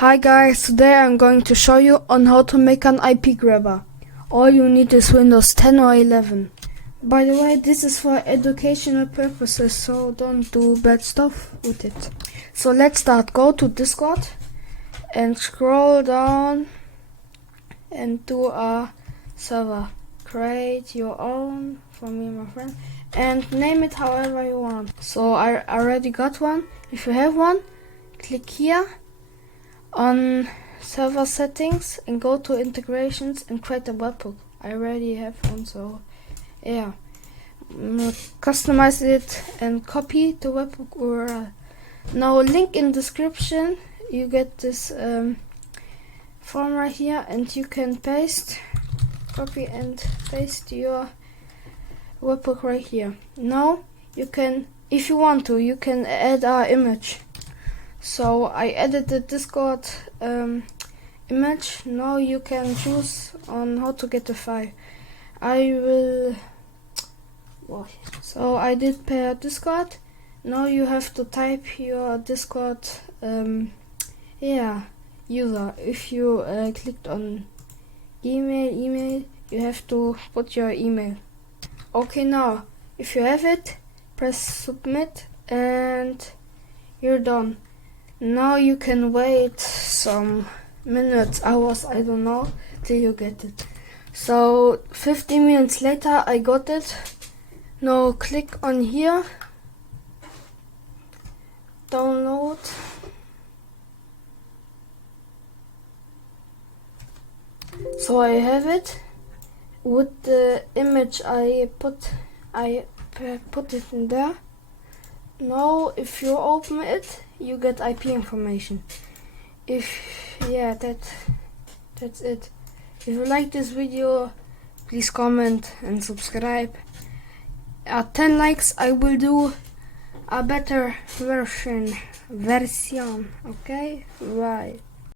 Hi guys, today I'm going to show you on how to make an IP grabber. All you need is Windows 10 or 11. By the way, this is for educational purposes, so don't do bad stuff with it. So let's start. Go to Discord and scroll down and do a server. Create your own for me and my friend and name it however you want. So I already got one. If you have one, click here on server settings and go to integrations and create a webhook. I already have one, so yeah. Customize it and copy the webhook URL. Now link in description. You get this form right here and you can copy and paste your webhook right here. Now you can, if you want to, you can add our image. So I added the Discord image. Now you can choose on how to get the file. So I did pair Discord. Now you have to type your Discord user. If you clicked on email, you have to put your email. Okay, now if you have it, press submit and you're done. Now you can wait some minutes, hours, I don't know, till you get it. So 15 minutes later I got it. Now click on here, download. So I have it with the image I put it in there. Now if you open it, you get IP information. That's it. If you like this video, please comment and subscribe. At 10 likes I will do a better version. Okay, bye.